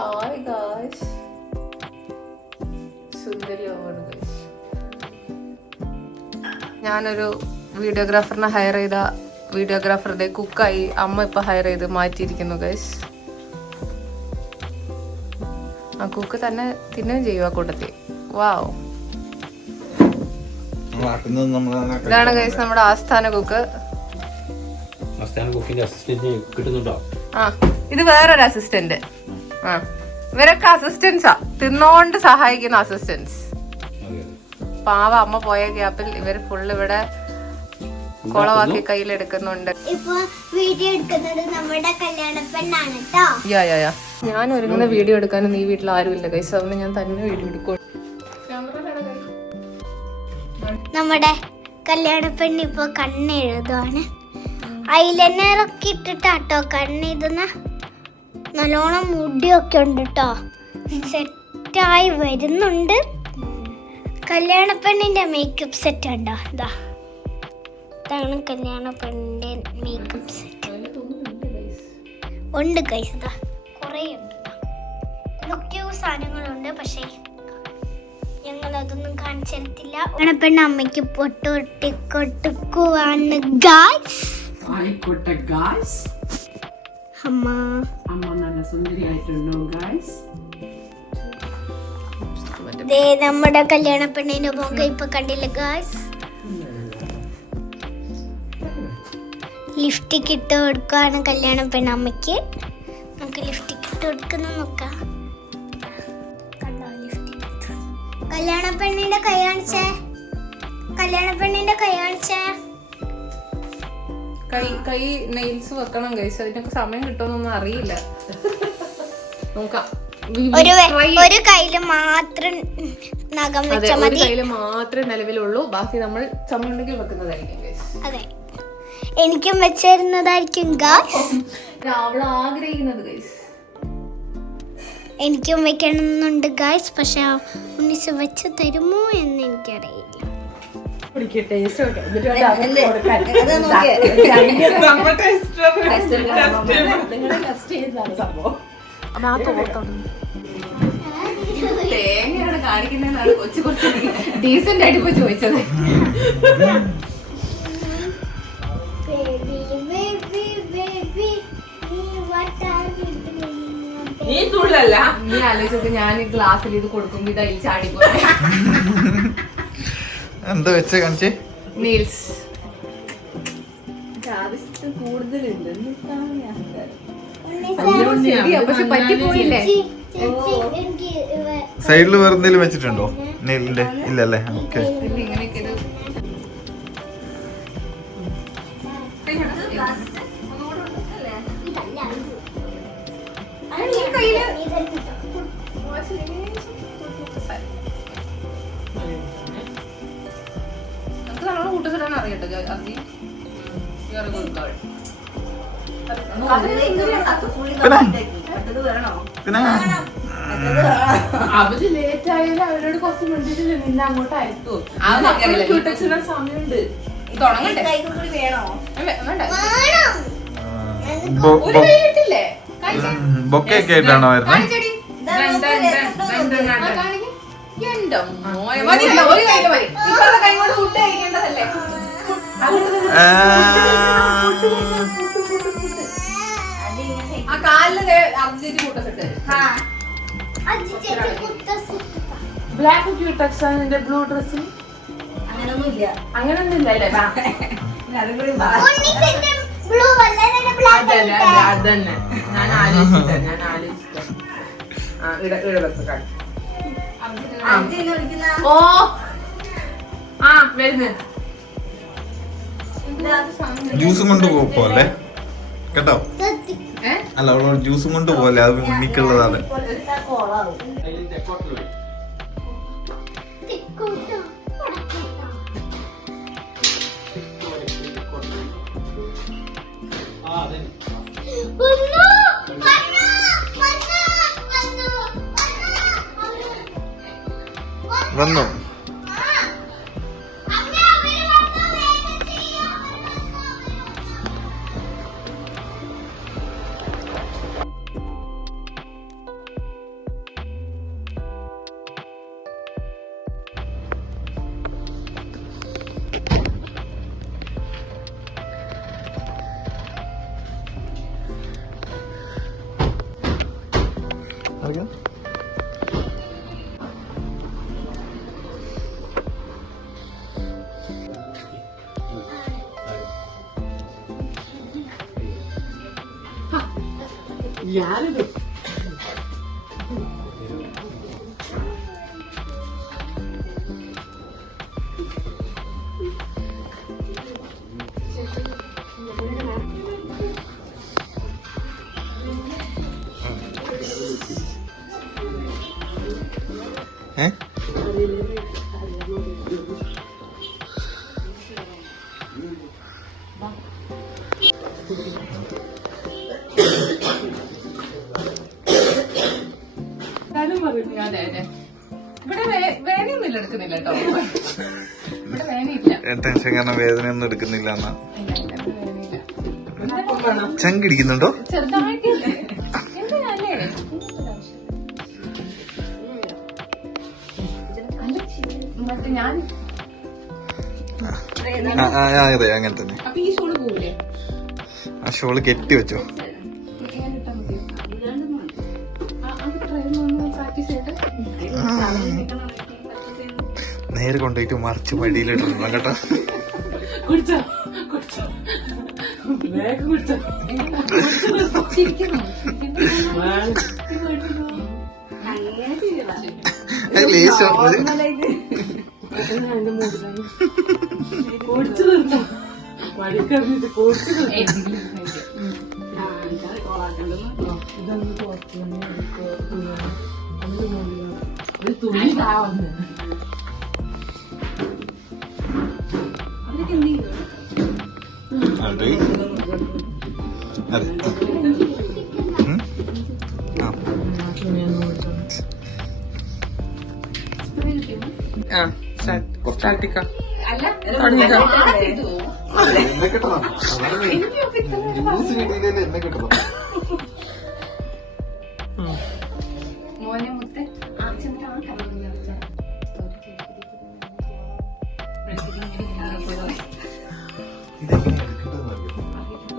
Hi guys. സുന്ദരിയാണ് guys. ഞാനൊരു വീഡിയോഗ്രാഫറിനെ higher ചെയ്ത വീഡിയോഗ്രാഫറുടെ കുക്കായി അമ്മ ഇപ്പൊ ഹയർ ചെയ്ത് മാറ്റിയിരിക്കുന്നു ഗൈസ്. ആ കുക്ക് തന്നെ തിന്നുകയും ചെയ്യും ആ കൂട്ടത്തിൽ. വാവ്. ഇതാണ് ഗൈസ് നമ്മുടെ ആസ്ഥാന കുക്ക്. ആ ഇത് വേറൊരു അസിസ്റ്റന്റ്. ആ ഇവരൊക്കെ അസിസ്റ്റൻസാ, തിന്നോണ്ട് സഹായിക്കുന്ന അസിസ്റ്റൻസ്. പാവ അമ്മ പോയ ഗ്യാപ്പിൽ ഇവർ ഫുള്ള് ഇവിടെ കൊളവാക്കി കയ്യിലെടുക്കുന്നുണ്ട്. ഞാൻ ഒരുങ്ങുന്ന വീഡിയോ എടുക്കാനും ഈ വീട്ടിൽ ആരുമില്ല ഗൈസ്, അതുകൊണ്ട് ഞാൻ തന്നെ വീഡിയോ എടുക്കും. നമ്മുടെ കല്യാണ പെണ്ണ് ഇപ്പൊ കണ്ണെഴുതുവാണ്. ഐലൈനറൊക്കെ ഇട്ടിട്ടാട്ടോ കണ്ണെഴുതുന്ന. നല്ലോണം മുടിയൊക്കെ ഉണ്ട് കേട്ടോ, സെറ്റായി വരുന്നുണ്ട്. കല്യാണ പെണ്ണിന്റെ മേക്കപ്പ് സെറ്റ് ഉണ്ടോ? ഇതാണ് കല്യാണ പെണ്ണിന്റെ മേക്കപ്പ് സെറ്റ്. ഉണ്ട് ഗൈസ്, ഇതാ കുറേ ഉണ്ട്. എന്തൊക്കെയോ സാധനങ്ങളുണ്ട്, പക്ഷേ ഞങ്ങൾ അതൊന്നും കാണിച്ചിട്ടില്ല. കല്യാണ പെണ്ണ് അമ്മയ്ക്ക് പൊട്ടൊട്ടിക്കൊട്ടുക്കുവാണ് ഗൈസ്. അമ്മ നല്ല സുന്ദരിയായിട്ടുണ്ടോ ഗൈസ്? നമ്മുടെ കല്യാണ പെണ്ണിന്റെ മുഖം ഇപ്പൊ കണ്ടില്ല ഗൈസ്. ലിഫ്റ്റിക്ക് ഇട്ട് കൊടുക്കുകയാണ് കല്യാണ പെണ്ണമ്മയ്ക്ക്. നമുക്ക് ലിഫ്റ്റിക്ക് ഇട്ട് കൊടുക്കുന്ന നോക്കാം. കണ്ടോ ലിഫ്റ്റിക്ക്? കല്യാണ പെണ്ണിന്റെ കൈ കാണിച്ചേ, കല്യാണ പെണ്ണിന്റെ കൈ കാണിച്ചേ. കൈ നെയിൽസ് വെക്കണം ഗൈസ്, അതിനൊക്കെ സമയം കിട്ടുമെന്നൊന്നും അറിയില്ല. നോക്കാം. ഒരു കയ്യില് മാത്രം നഖം വെച്ചാൽ മതി. ഒരു കയ്യില് മാത്രമേ നിലവിലുള്ളൂ, ബാക്കി നമ്മൾ ചമ്മണ്ടെങ്കിൽ വെക്കുന്നതായിരിക്കും ഗൈസ്. അതെ, എനിക്കും വെച്ചിരുന്നതായിരിക്കും ഗൈസ്. അവൾ ആഗ്രഹിക്കുന്നത് ഗൈസ്. എനിക്കും വെക്കണമെന്നുണ്ട് ഗൈസ്, പക്ഷെ ഉണ്ണിസ് വെച്ച് തരുമോ എന്ന് എനിക്കറിയില്ല. തേങ്ങയാണ് കാണിക്കുന്നതാണ് കൊച്ചു കുറച്ച് ഡീസന്റ് ആയിട്ട് ഇപ്പൊ ചോദിച്ചത്. നീ തുള്ളല്ല, നീ ആലോചിച്ചൊക്കെ ഞാൻ ഗ്ലാസ്സിൽ ഇത് കൊടുക്കുമ്പോ ഇത് അതിൽ ചാടിപ്പോ. എന്താ വെച്ച കാണിച്ചേ? നീൽസ് കൂടുതലുണ്ട്. പക്ഷെ പറ്റിപ്പോയില്ലേ? സൈഡില് വേറെ എന്തെങ്കിലും വെച്ചിട്ടുണ്ടോ നെയിലിന്റെ? ഇല്ലല്ലേ? ഓക്കെ. കൂട്ടത്തിലാണ് അറിയട്ടോ അതി അവര് ലേറ്റ് ആയാലും അവരോട് കുറച്ച് മിനിറ്റ് നിന്ന് അങ്ങോട്ട് അയക്കും. സമയമുണ്ട്. ബൊക്കെ ഒക്കെ ആയിട്ടാണോ വരുന്നത്? ബ്ലാക്ക് ക്യൂട്ടക്സാണ് ബ്ലൂ ഡ്രസ്സിൽ. അങ്ങനൊന്നും ഇല്ലല്ലേ? അതന്നെ ഞാൻ ആലോചിച്ചിട്ട് ഓ ആ വരുന്നത്. ജ്യൂസും കൊണ്ട് പോലെ കേട്ടോ. അല്ല, അവളോട് ജ്യൂസും കൊണ്ട് പോലെ, അത് മുന്നിക്കുള്ളതാണ്. വന്നോ? ഞാനിത് അതെ അതെ ഇവിടെ വേനയൊന്നും എടുക്കുന്നില്ല കേട്ടോ. ഇവിടെ വേനയില്ല. ടെൻഷൻ കാരണം വേദന ഒന്നും എടുക്കുന്നില്ല എന്നാ വേനയില്ല. ചങ്കിടിക്കുന്നുണ്ടോ? ചെറുതായിട്ടില്ലേ എന്തിനല്ലേ മറ്റേ ഞാൻ അതെ അങ്ങനെ തന്നെ. അപ്പൊ ഈ ഷോള് പോവില്ലേ? ആ ഷോള് കെട്ടി വെച്ചോ. നേരെ കൊണ്ടുപോയിട്ട് മറിച്ച് വഴിയിലിടണം കേട്ടോ. കുടിച്ചോ കുടിച്ചോ വേഗം കുടിച്ചോ. ലേശം കുടിച്ചു തീർത്തോ വഴിക്കറിഞ്ഞിട്ട് കുടിച്ചു തീർത്തോ. ഇതൊന്ന് തുണി താവുന്നു. അതെ അതെ. മോനെ മുത്തെ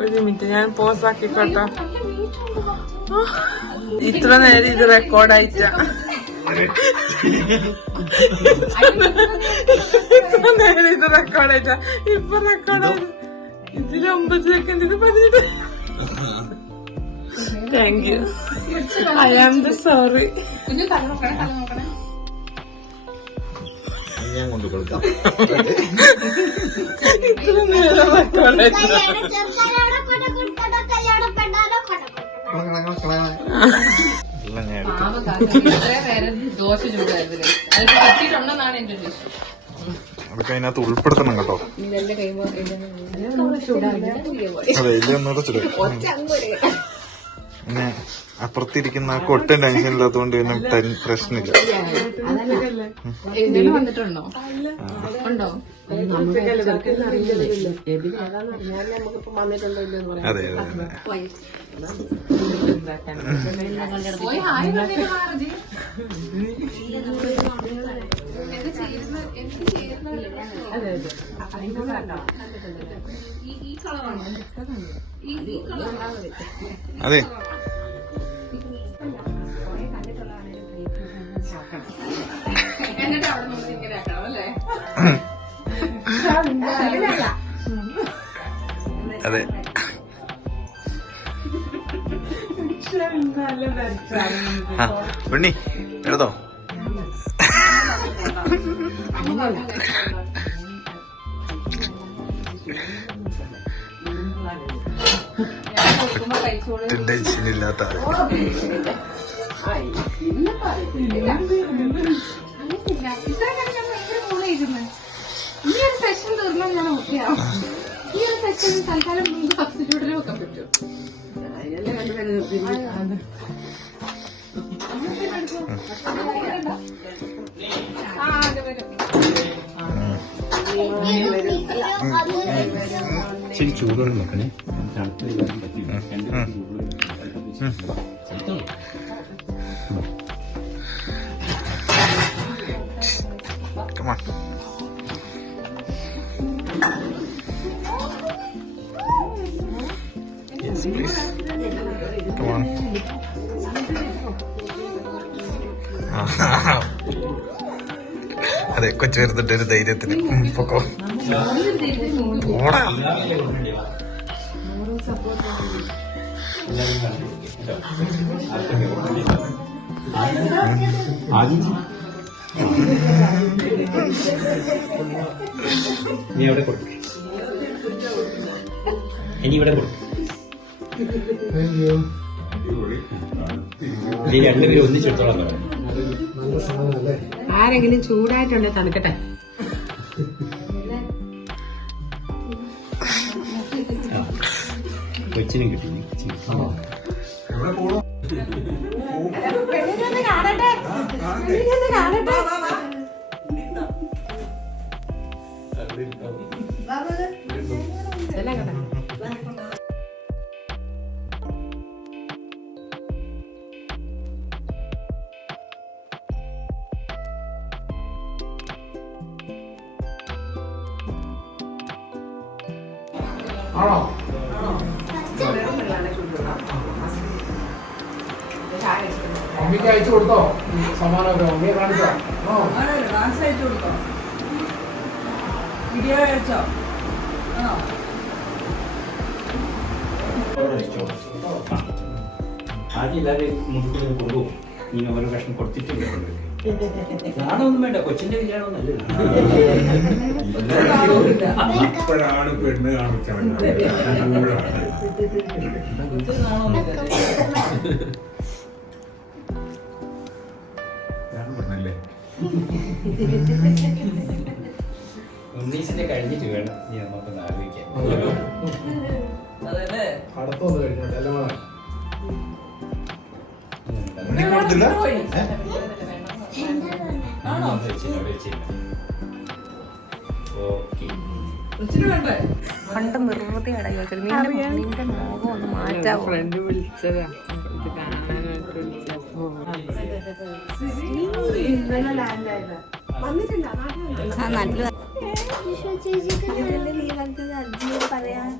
ഒരു മിനിറ്റ് ഞാൻ പോസ് ആക്കിക്കോട്ടോ. ഇത്ര നേരം ഇത് റെക്കോർഡായിട്ട. ഇത്ര നേരം ഇത് റെക്കോർഡായിട്ട. ഇപ്പൊ റെക്കോർഡായി. ഇതിൽ 9 സെക്കൻഡ്, ഇത് 18. Thank you. I am the sorry. കുഞ്ഞു തല നോക്കണേ, തല നോക്കണേ. ഞാൻ കൊണ്ട് കൊടുക്കാം. ഇത്ര നേരം റെക്കോർഡായിട്ട. ദോശ ചൂടായിരുന്നു. അത് പറ്റിയിട്ടുണ്ടെന്നാണ് എന്റെ ഉദ്ദേശം. അതൊക്കെ അതിനകത്ത് ഉൾപ്പെടുത്തണം കേട്ടോ. ഇതെന്റെ കൈമോ അതെ ഇല്ല ഒന്നുകൂടെ ചുടും. പിന്നെ അപ്പുറത്തിരിക്കുന്ന ആ കൊട്ടും ടെൻഷൻ ഇല്ലാത്തതുകൊണ്ട് പിന്നെ പ്രശ്നമില്ല. എന്തെങ്കിലും വന്നിട്ടുണ്ടോ? ഉണ്ടോ? അതെ അതെ അതെ. പോയി ഹായ് പറഞ്ഞിട്ട് മാറജി. അതെ എന്നിട്ട് അവിടെ നമുക്ക് ഇങ്ങനെ ആക്കണം അല്ലേ? അതെ ആ ഉണ്ണി എടുത്തോ. ടെൻഷനില്ലാത്ത ഈ ഒരു സെഷൻ തീർന്നാൽ ഞാൻ ഓക്കെയാവും. ഈ ഒരു സെഷൻ തൽക്കാലം നിങ്ങൾക്ക് സബ്സ്റ്റിറ്റ്യൂട്ടിൽ വെക്കാൻ പറ്റും. ശരി ചൂടുകൾ നോക്കണേ. തണുത്ത് വരാൻ പറ്റില്ല. Come on. Yes, please. Come on. അതെ കൊച്ചു വരുന്നിട്ട് ഒരു ധൈര്യത്തിന് പൊക്കോ പോടാ. എല്ലാവരും കാണിച്ചു കൊടുക്കും കേട്ടോ. ആർക്കൊക്കെ ഓർമ്മയില്ല. ആദ്യം നീ അവിടെ കൊടുക്കും, ഇനി ഇവിടെ കൊടുക്കും. നീ രണ്ടുപേരും ഒന്നിച്ചെടുത്തോളാം പറയാം. ആരെങ്കിലും ചൂടായിട്ടുണ്ടെ തണുക്കട്ടെ. കൊച്ചിനും കിട്ടി. മമ്മിക്ക് അയച്ചു കൊടുത്തോ സമ്മാനമൊക്കെ? മമ്മിയെ കാണിച്ചോ? വീഡിയോ അയച്ചോ? ആദ്യം എല്ലാവരും മുൻകൂട്ടി കൊണ്ടുപോകും. നീ ഓരോ കഷ്ണം കൊടുത്തിട്ട് കല്യാണമൊന്നും വേണ്ട, കൊച്ചിന്റെ കല്യാണമൊന്നും ഇപ്പോഴാണ് പെണ്ണ് കാണിച്ചത്. പെണ്ണല്ലേ? ഉണ്ണീസിന്റെ കഴിഞ്ഞിട്ട് വേണം നീ നമുക്കൊന്ന് ആലോചിക്കാൻ. അടുത്തൊന്ന് കഴിഞ്ഞോട്ടെ എല്ലാം കൂടെ. പണ്ട് വെറുതെ അടങ്ങിവെക്കരുത്. നിന്റെ മുഖം ഒന്ന് മാറ്റാവോ? ഫ്രണ്ട് വിളിച്ചതാ ഇത് കാണാനായിട്ട് വിളിച്ചപ്പോ ഇന്നലെ ലാൻഡ് ആയതാ. ചേച്ചിക്ക് നീ പറഞ്ഞത് അർജുന പറയാൻ